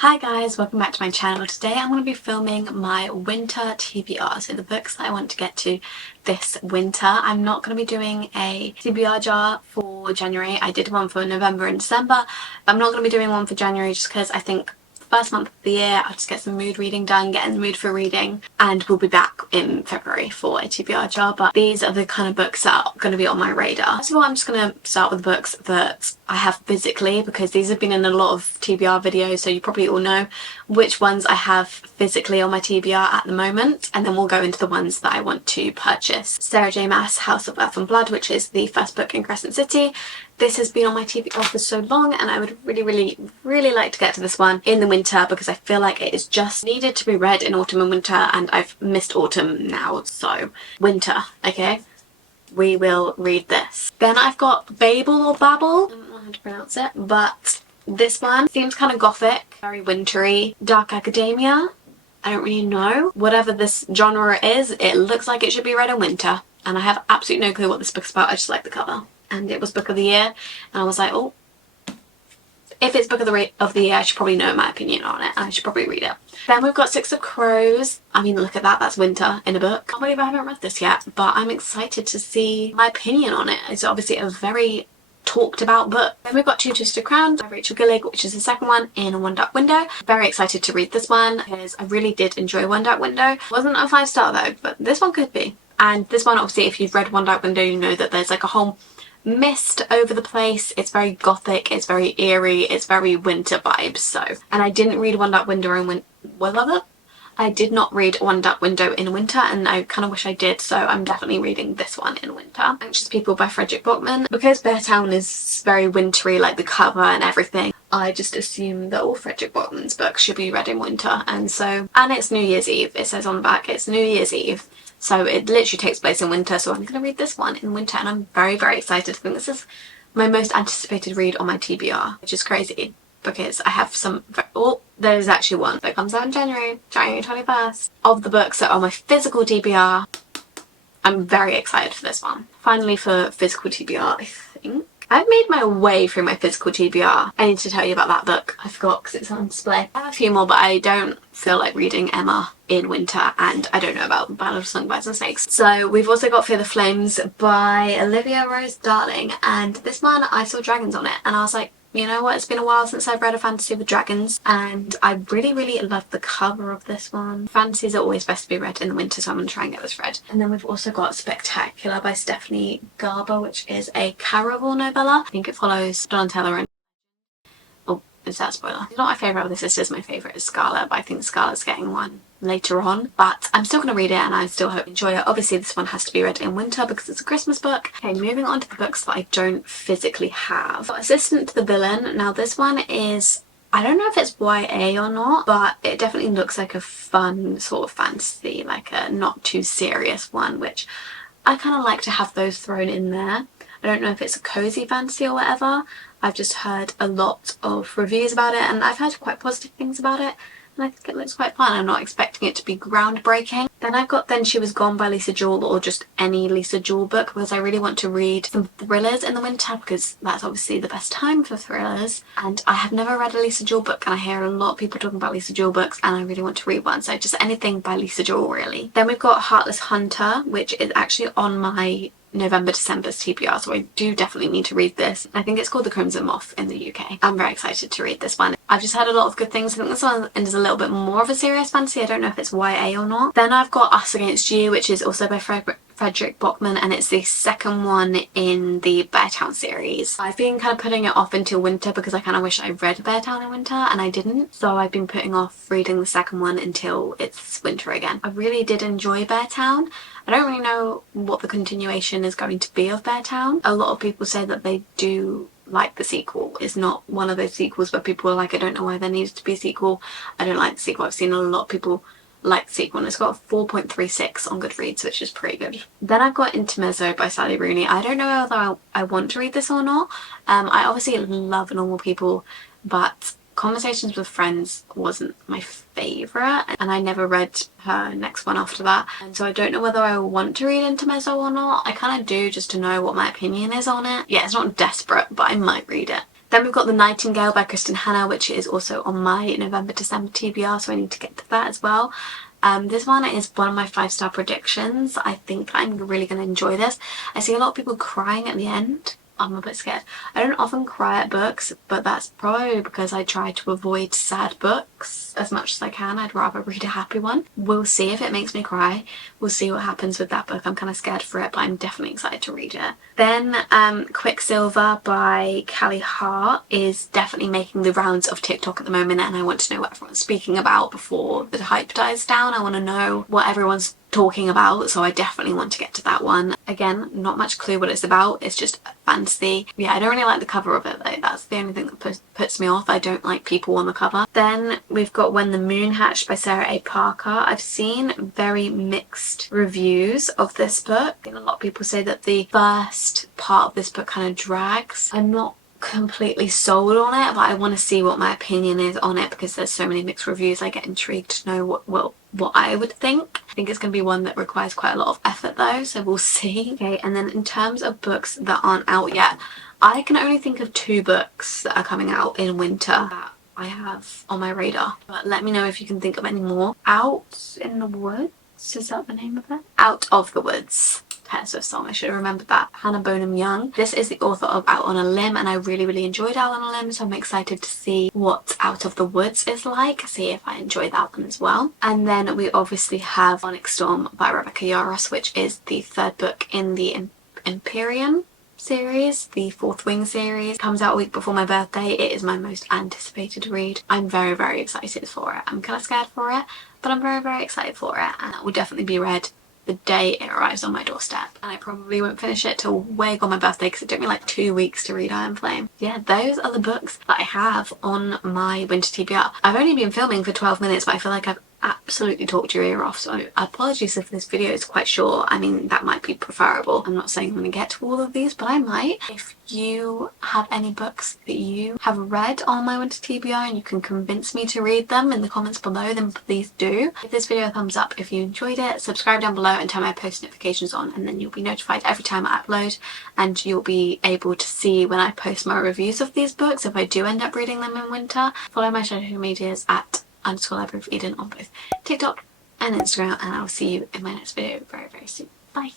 Hi guys, welcome back to my channel. Today I'm going to be filming my winter TBR, so the books that I want to get to this winter. I'm not going to be doing a TBR jar for January. I did one for November and December. I'm not going to be doing one for January just because I think first month of the year I'll just get some mood reading done, get in the mood for reading, and we'll be back in February for a TBR jar. But these are the kind of books that are going to be on my radar. First of all, I'm just going to start with the books that I have physically, because these have been in a lot of TBR videos, so you probably all know which ones I have physically on my TBR at the moment, and then we'll go into the ones that I want to purchase. Sarah J Maas, House of Earth and Blood, which is the first book in Crescent City. This has been on my TBR for so long, and I would really like to get to this one in the winter because I feel like it is just needed to be read in autumn and winter, and I've missed autumn now, so winter, okay? We will read this. Then I've got Babel or Babel, I don't know how to pronounce it, but this one seems kind of gothic, very wintry, dark academia. I don't really know. Whatever this genre is, it looks like it should be read in winter, and I have absolutely no clue what this book's about. I just like the cover. And it was book of the year, and I was like, oh, if it's book of the year, I should probably know my opinion on it, and I should probably read it. Then we've got Six of Crows. I mean, look at that, that's winter in a book. I can't believe I haven't read this yet, but I'm excited to see my opinion on it. It's obviously a very talked about book. Then we've got Two Twisted Crowns by Rachel Gillig, which is the second one in One Dark Window. Very excited to read this one because I really did enjoy One Dark Window. Wasn't a 5-star though, but this one could be. And this one, obviously, if you've read One Dark Window, you know that there's like a whole mist over the place. It's very gothic, it's very eerie, it's very winter vibes. So, and I didn't read One Dark Window in I did not read One Dark Window in winter, and I kind of wish I did, so I'm definitely reading this one in winter. Anxious People by Frederick Bachman. Because Beartown is very wintry, like the cover and everything, I just assume that all Frederick Bachman's books should be read in winter, and it's New Year's Eve. It says on the back it's New Year's Eve. So it literally takes place in winter, so I'm going to read this one in winter, and I'm very excited. I think this is my most anticipated read on my TBR, which is crazy because I have some... Oh, there's actually one that comes out in January 21st. Of the books that are on my physical TBR, I'm very excited for this one. Finally, for physical TBR, I think I've made my way through my physical TBR. I need to tell you about that book. I forgot because it's on display. I have a few more, but I don't feel like reading Emma in winter, and I don't know about Ballad of Songbirds and Snakes. So we've also got Fear the Flames by Olivia Rose Darling, and this one I saw dragons on it, and I was like, you know what, it's been a while since I've read a fantasy with dragons, and I really love the cover of this one. Fantasies are always best to be read in the winter, so I'm going to try and get this read. And then we've also got Spectacular by Stephanie Garber, which is a Caraval novella. I think it follows Donatella and... Oh, is that a spoiler? It's not my favourite of this. This is my favourite is Scarlet, but I think Scarlet's getting one later on, but I'm still going to read it, and I still hope you enjoy it. Obviously this one has to be read in winter because it's a Christmas book. Okay, moving on to the books that I don't physically have. Assistant to the Villain. Now this one is, I don't know if it's YA or not, but it definitely looks like a fun sort of fantasy, like a not too serious one, which I kind of like to have those thrown in there. I don't know if it's a cozy fantasy or whatever. I've just heard a lot of reviews about it, and I've heard quite positive things about it. And I think it looks quite fun. I'm not expecting it to be groundbreaking. Then I've got Then She Was Gone by Lisa Jewell, or just any Lisa Jewell book, because I really want to read some thrillers in the winter, because that's obviously the best time for thrillers. And I have never read a Lisa Jewell book, and I hear a lot of people talking about Lisa Jewell books, and I really want to read one. So just anything by Lisa Jewell, really. Then we've got Heartless Hunter, which is actually on my November-December's TBR, so I do definitely need to read this. I think it's called The Crimson Moth in the UK. I'm very excited to read this one. I've just heard a lot of good things. I think this one is a little bit more of a serious fantasy. I don't know if it's YA or not. Then I've got Us Against You, which is also by Frederick Bachman, and it's the second one in the Beartown series. I've been kind of putting it off until winter because I kind of wish I read Beartown in winter, and I didn't. So I've been putting off reading the second one until it's winter again. I really did enjoy Beartown. I don't really know what the continuation is going to be of Beartown. A lot of people say that they do like the sequel. It's not one of those sequels where people are like, I don't know why there needs to be a sequel. I don't like the sequel. I've seen a lot of people like the sequel, and it's got a 4.36 on Goodreads, which is pretty good. Then I've got Intermezzo by Sally Rooney. I don't know whether I want to read this or not. I obviously love Normal People, but Conversations with Friends wasn't my favourite, and I never read her next one after that, and so I don't know whether I want to read Intermezzo or not. I kind of do, just to know what my opinion is on it. Yeah, it's not desperate, but I might read it. Then we've got The Nightingale by Kristen Hanna, which is also on my November-December TBR, so I need to get to that as well. This one is one of my 5-star predictions. I think I'm really going to enjoy this. I see a lot of people crying at the end. I'm a bit scared. I don't often cry at books, but that's probably because I try to avoid sad books as much as I can. I'd rather read a happy one. We'll see if it makes me cry. We'll see what happens with that book. I'm kind of scared for it, but I'm definitely excited to read it. Then Quicksilver by Callie Hart is definitely making the rounds of TikTok at the moment, and I want to know what everyone's speaking about before the hype dies down. I want to know what everyone's talking about, so I definitely want to get to that one. Again, not much clue what it's about. It's just fantasy. Yeah, I don't really like the cover of it though. That's the only thing that puts me off. I don't like people on the cover. Then we've got When the Moon Hatched by Sarah A. Parker. I've seen very mixed reviews of this book. I think a lot of people say that the first part of this book kind of drags. I'm not completely sold on it, but I want to see what my opinion is on it because there's so many mixed reviews. I get intrigued to know what I would think. I think it's going to be one that requires quite a lot of effort though, so we'll see. Okay, and then in terms of books that aren't out yet, I can only think of 2 books that are coming out in winter that I have on my radar, but let me know if you can think of any more. Out in the Woods, is that the name of it? Out of the Woods. Taylor Swift song, I should have remembered that. Hannah Bonham Young. This is the author of Out on a Limb, and I really enjoyed Out on a Limb, so I'm excited to see what Out of the Woods is like, see if I enjoy that one as well. And then we obviously have Onyx Storm by Rebecca Yarros, which is the 3rd book in the Empyrean series, the 4th Wing series. Comes out a week before my birthday. It is my most anticipated read. I'm very excited for it. I'm kind of scared for it, but I'm very excited for it, and that will definitely be read the day it arrives on my doorstep, and I probably won't finish it till way on my birthday because it took me like 2 weeks to read Iron Flame. Yeah, those are the books that I have on my winter TBR. I've only been filming for 12 minutes, but I feel like I've absolutely talked your ear off, so apologies if this video is quite short. I mean, that might be preferable. I'm not saying I'm going to get to all of these, but I might. If you have any books that you have read on my winter TBR and you can convince me to read them in the comments below, then please do. Give this video a thumbs up if you enjoyed it, subscribe down below and turn my post notifications on, and then you'll be notified every time I upload, and you'll be able to see when I post my reviews of these books if I do end up reading them in winter. Follow my social medias at _libraryofeden on both TikTok and Instagram, and I'll see you in my next video very soon. Bye!